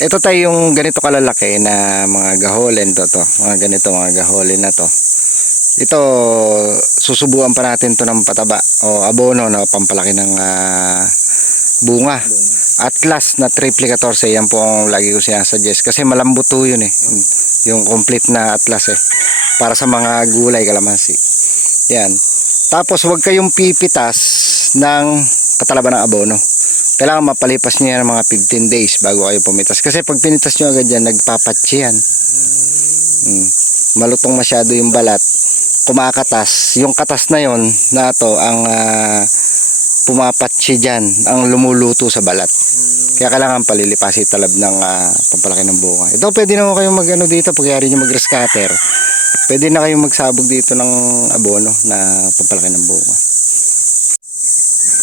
Ito tayo yung ganito kalalaki na mga gaholen to. Mga ganito, mga gaholen na to. Ito, susubuan pa natin to ng pataba o abono na pampalaki ng bunga. Atlas na triple 14, yan po ang lagi ko sinasuggest. Kasi malambot to yun eh. Yung complete na Atlas eh. Para sa mga gulay, kalamansi. Yan. Tapos huwag kayong pipitas ng katalaba ng abono. Kailangan mapalipas niya ng mga 15 days bago kayo pumitas. Kasi pag pinitas nyo agad yan, nagpapatsi yan. Malutong masyado yung balat. Kumakatas. Yung katas na yon na to ang pumapatsi dyan. Ang lumuluto sa balat. Kaya kailangan palilipasi talab ng pampalaki ng bunga. Ito pwede naman kayong mag-ano dito. Pag yari nyo mag-rescatter. Pwede na kayong magsabog dito ng abono na pampalaki ng bunga.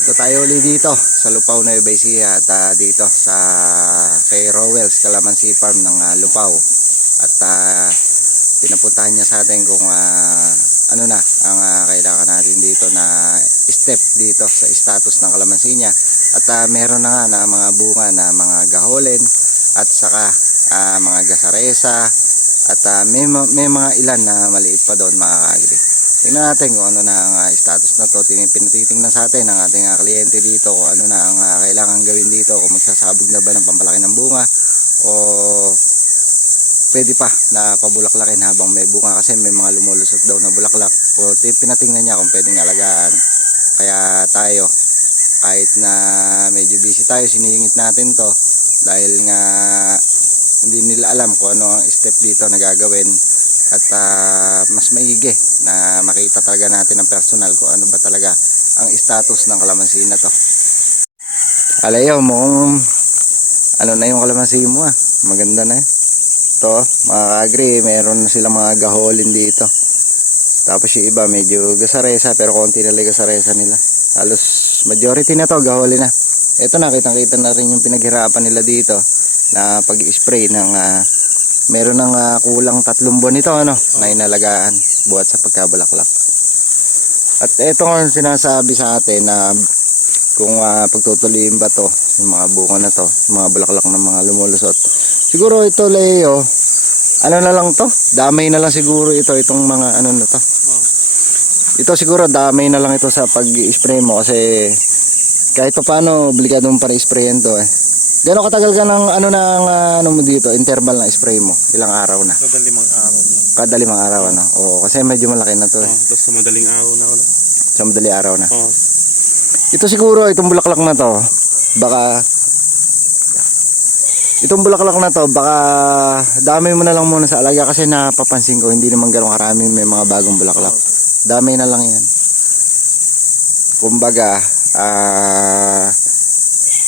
Ito tayo ulit dito sa Lupao na Ecija at dito sa kay Rowell's Calamansi Farm ng Lupao at pinapuntahan niya sa atin kung ano na ang kailangan natin dito na step dito sa status ng kalamansi niya at meron na nga na mga bunga na mga gaholen at saka mga gasaresa at may mga ilan na maliit pa doon mga kaagri. Tingnan natin kung ano na ang status na to. Pinatitingnan sa atin ng ating kliyente dito kung ano na ang kailangan gawin dito, kung magsasabog na ba ng pampalaki ng bunga o pwede pa na pabulaklakin habang may bunga kasi may mga lumulusot daw na bulaklak. O pinatingnan niya kung pwedeng alagaan. Kaya tayo kahit na medyo busy tayo, siningit natin to dahil nga hindi nila alam kung ano ang step dito na gagawin at mas maigi na makita talaga natin ng personal kung ano ba talaga ang status ng kalamansi na to. Alayaw mo kung ano na yung kalamansi mo maganda na ito mga kaagri, meron na silang mga gaholin dito. Tapos yung iba medyo gasaresa pero konti na lang gasaresa nila. Halos majority na to gaholin na. Ito na kitang-kita na rin yung pinaghirapan nila dito na pag-spray ng meron ng kulang 3 buwan ito na inalagaan buhat sa pagkabulaklak. At ito ang sinasabi sa atin na kung pagtutuloyin ba to yung mga bunga na to, yung mga bulaklak ng mga lumulusot. Siguro ito Leo, ano na lang to? Damay na lang siguro itong mga ano na to. Ito siguro damay na lang ito sa pag-spray mo kasi kahit pa paano obligado mo para i-sprayan to eh. Gano'ng katagal ka ng ano mo dito, interval ng spray mo? Ilang araw na? Kada 5 araw na. Kada 5 araw na. Oo, kasi medyo malaki na to. Tapos sa madaling araw na. Sa madaling araw na. Oo. Ito siguro, itong bulaklak na to, baka dami mo na lang muna sa alaga kasi napapansin ko, hindi naman gano'ng karami may mga bagong bulaklak. Dami na lang yan. Kumbaga,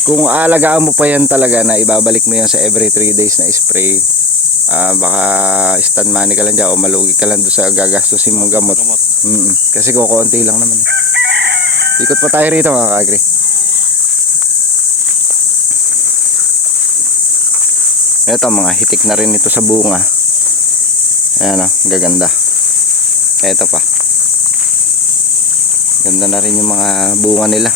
kung aalagaan mo pa yan talaga na ibabalik mo yan sa every 3 days na spray, baka stand money ka lang dyan o malugi ka lang doon sa gagastusin mong gamot. Kasi kukunti lang naman. Ikot pa tayo rito mga kaagri. Ito mga hitik na rin ito sa bunga. Ayan gaganda. Ito pa. Ganda na rin yung mga bunga nila.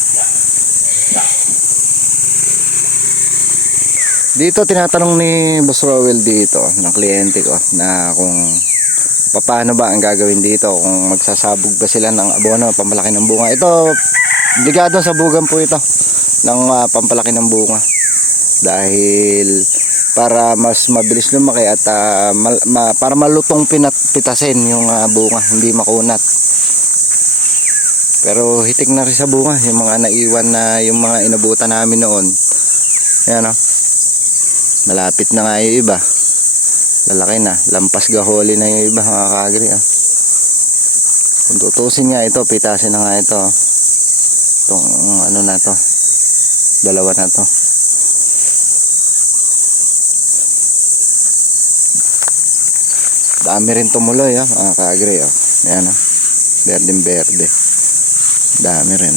Dito tinatanong ni Boss Rowell dito ng kliyente ko na kung paano ba ang gagawin dito, kung magsasabog ba sila ng abono pampalaki ng bunga. Ito obligado sabugan po ito ng pampalaki ng bunga dahil para mas mabilis lumaki at para malutong pitasin yung bunga, hindi makunat. Pero hitik na rin sa bunga yung mga naiwan na yung mga inabutan namin noon. Ayan malapit na nga yung iba. Lalaki na. Lampas gaholi na yung iba mga kaagri. Kung tutusin nga ito, pitasin na nga ito. Itong ano na to. Dalawa na to. Dami rin tumuloy mga kaagri. Ayan berdeng berde. Dami rin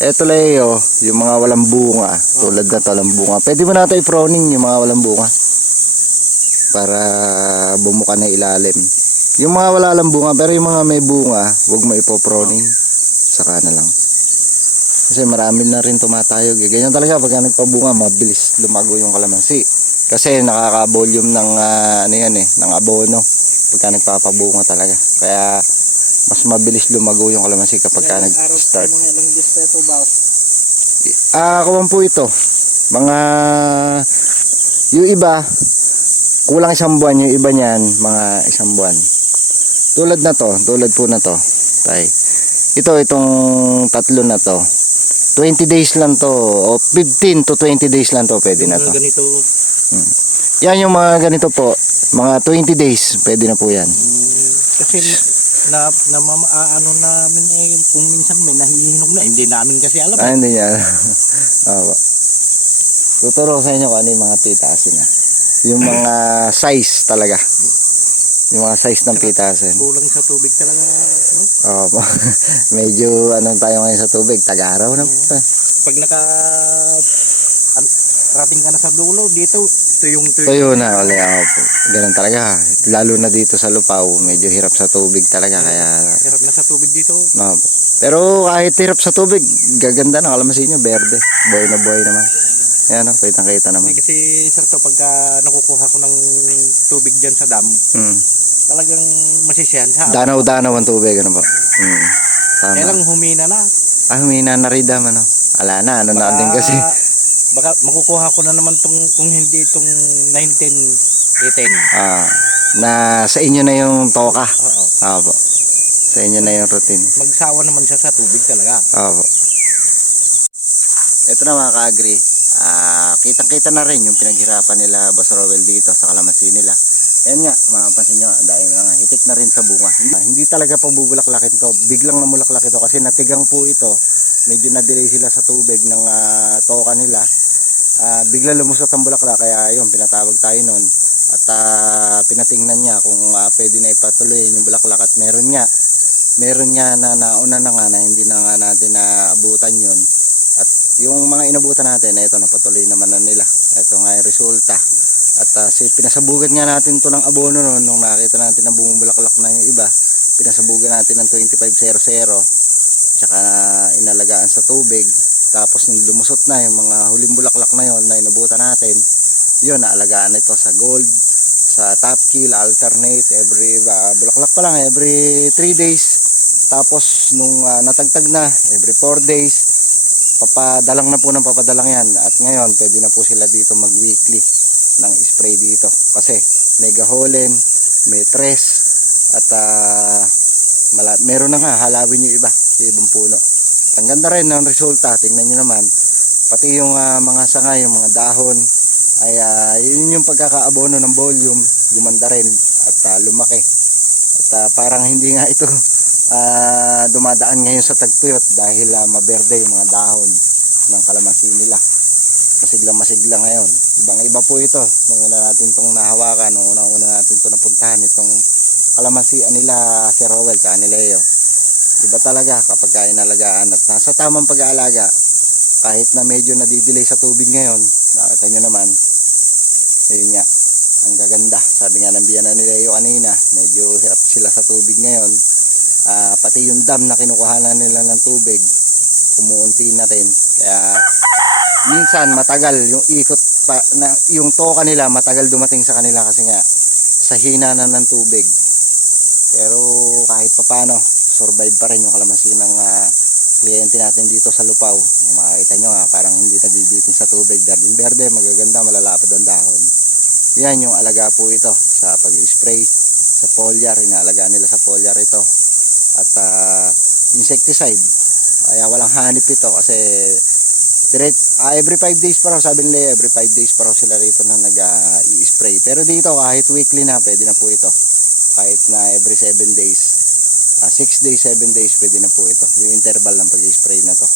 Eto Leo, yung mga walang bunga, tulad na to, walang bunga. Pwede mo natin i-pruning yung mga walang bunga para bumuka na ilalim. Yung mga wala lang bunga, pero yung mga may bunga, huwag mo ipoproning. Saka na lang. Kasi marami na rin tumatayog. Ganyan talaga pagka nagpabunga, mabilis lumago yung kalamansi. Kasi nakaka-volume ng ano yan ng abono pagka nagpapabunga talaga. Kaya mas mabilis lumago yung kalamansi kapag nag-start. Mga ilang gusto ito ba? Kawan po ito. Mga yung iba kulang isang buwan, yung iba niyan mga isang buwan. Tulad po na to. Tay. Itong tatlo na to. 20 days lang to o 15 to 20 days lang to pwede na to. Ganito. Yan yung mga ganito po, mga 20 days pwede na po yan. Kasi ano namin kung minsan may nahihinog na, hindi namin kasi alam. Hindi niya. Opo. Tuturo ko sa inyo kung ano yung mga pitasin na. Yung mga size talaga. Yung mga size ng pitasin. Kulang sa tubig talaga, no? Opo. Medyo tayo ngayon sa tubig, tag-araw na po. Pag rating ka na sa dulo, dito, Tuyo na, wala po. Ganun talaga. Lalo na dito sa Lupaw, medyo hirap sa tubig talaga. Kaya, hirap na sa tubig dito. opo. Pero kahit hirap sa tubig, gaganda ng kalamansi nyo, berde. Buhay na buhay naman. Yan kitang-kita naman. Kasi sir, to pagka nakukuha ko ng tubig dyan sa dam, talagang masisiyahan sa Danaw-danaw ang tubig, ano po? Tama. Kaya lang humina na. Humina na rin dam, ano? Ala na, na din kasi. Baka makukuha ko na naman kung hindi itong 1918. Na sa inyo na yung toka. Oo. Opo. Sa inyo na yung routine. Magsawa naman siya sa tubig talaga. Opo. Ito na mga ka-agri. Kitang-kita na rin yung pinaghirapan nila Boss Rowell dito sa kalamansi nila. Ayan nga, mapapansin nyo, dahil mga hitik na rin sa bunga. Hindi talaga pa bubulaklakin to. Biglang namulaklak ito kasi natigang po ito. Medyo na-delay sila sa tubig ng toka nila. Bigla lumusot ang bulaklak, kaya yun, pinatawag tayo nun. At pinatingnan niya kung pwede na ipatuloy yung bulaklak. At meron nga na nauna na nga na hindi na nga natin naabutan yun. At yung mga inabutan natin, ito napatuloy naman na nila. Ito nga yung resulta. At pinasabugan nga natin to ng abono noon nung nakita natin na bumubulaklak na yung iba. Pinasabugan natin ng 2500. Tsaka inalagaan sa tubig. Tapos nung lumusot na yung mga huling bulaklak na yon na inabutan natin, yun, naalagaan ito sa gold, sa top kill, alternate, bulaklak pa lang, every 3 days. Tapos nung natagtag na, every 4 days, papadalang na po ng papadalang yan. At ngayon, pwede na po sila dito mag-weekly ng spray dito. Kasi may gaholen, may tres, at meron na nga, halawin yung iba, yung ibang puno. Ang ganda rin ng resulta, tingnan nyo naman. Pati yung mga sanga, yung mga dahon, ay yun yung pagkakaabono ng volume, gumanda rin at lumaki. At parang hindi nga ito dumadaan ngayon sa tagtuyot dahil maberde yung mga dahon ng kalamansi nila. Masiglang-masigla ngayon. Ibang-iba po ito. Nung una natin itong nahawakan, nung una natin ito napuntahan, itong kalamansian nila Sir Rowell sa Leo. Iba talaga kapag inalagaan at nasa tamang pag-aalaga. Kahit na medyo nadidelay sa tubig ngayon, nakita nyo naman, ayun nga, ang gaganda. Sabi nga ng biyanan ni Leo kanina, medyo hirap sila sa tubig ngayon. Pati yung dam na kinukuhanan nila ng tubig, umuunti na rin. Kaya minsan matagal yung ikot yung toka nila, matagal dumating sa kanila kasi nga sa hina na ng tubig. Pero kahit papano, survive pa rin yung kalamansi ng kliyente natin dito sa Lupaw. Makikita nyo nga, parang hindi nabibitin sa tubig. Berde, magaganda, malalapad ang dahon. Yan yung alaga po ito sa pag-spray sa foliar. Inaalagaan nila sa foliar ito. At insecticide. Kaya walang hanip ito kasi every 5 days pa raw, sabi nila, every 5 days pa raw sila rito na nag-i-spray. Pero dito, kahit weekly na, pwede na po ito. Kahit na every 7 days. 6 days, 7 days, pwede na po ito. Yung interval ng pag-spray na to.